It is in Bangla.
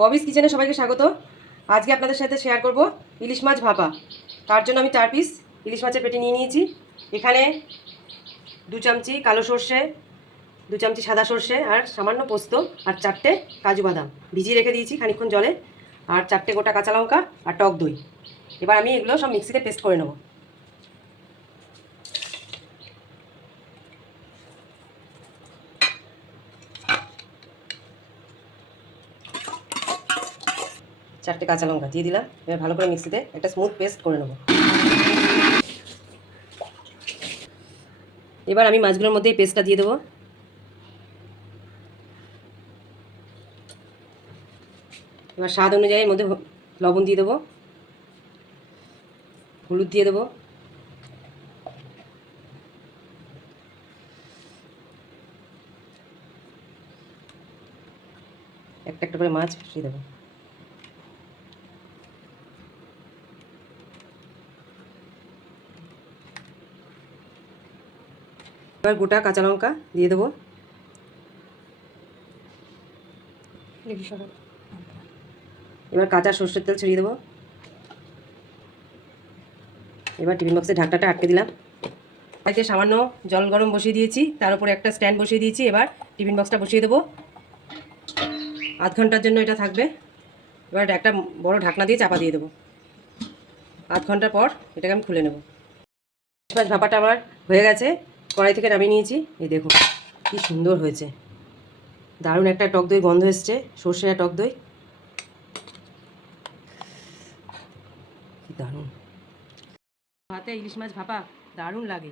ববিস কিচেনে সবাইকে স্বাগত। আজকে আপনাদের সাথে শেয়ার করব ইলিশ মাছ ভাপা। তার জন্য আমি 4 পিস ইলিশ মাছের পেটি নিয়ে নিয়েছি। এখানে 2 চামচি কালো সর্ষে, 2 চামচি সাদা সর্ষে আর সামান্য পোস্ত আর 4টে কাজু বাদাম ভিজিয়ে রেখে দিয়েছি খানিকক্ষণ জলে, আর 4টে গোটা কাঁচা লঙ্কা আর টক দই। এবার আমি এগুলো সব মিক্সিতে পেস্ট করে নেব। চারটে কাঁচা লঙ্কা দিয়ে দিলাম। এবার ভালো করে মিক্সিতে একটা স্মুথ পেস্ট করে নেব। এবার আমি মাছগুলোর মধ্যে এই পেস্টটা দিয়ে দেবো। এবার স্বাদ অনুযায়ী এর মধ্যে লবণ দিয়ে দেবো, হলুদ দিয়ে দেবো, একটা একটা করে মাছ মিশিয়ে দেবো। এবার গোটা কাঁচা লঙ্কা দিয়ে দেবো। এবার কাঁচা সর্ষের তেল ছড়িয়ে দেবো। এবার টিফিন বক্সের ঢাকনাটা আটকে দিলাম। এতে সামান্য জল গরম বসিয়ে দিয়েছি, তার উপরে একটা স্ট্যান্ড বসিয়ে দিয়েছি। এবার টিফিন বক্সটা বসিয়ে দেবো। আধ ঘন্টার জন্য এটা থাকবে। এবার একটা বড় ঢাকনা দিয়ে চাপা দিয়ে দেবো। আধ ঘন্টা পর এটাকে আমি খুলে নেব। ইলিশ মাছ ভাপাটা আমার হয়ে গেছে, কড়াই থেকে নামিয়ে নিয়েছি। এই দেখুন কি সুন্দর হয়েছে, দারুণ একটা টক দই গন্ধ এসছে, সর্ষে আর টক দই, কি দারুণ। ভাতে ইলিশ মাছ ভাপা দারুণ লাগে।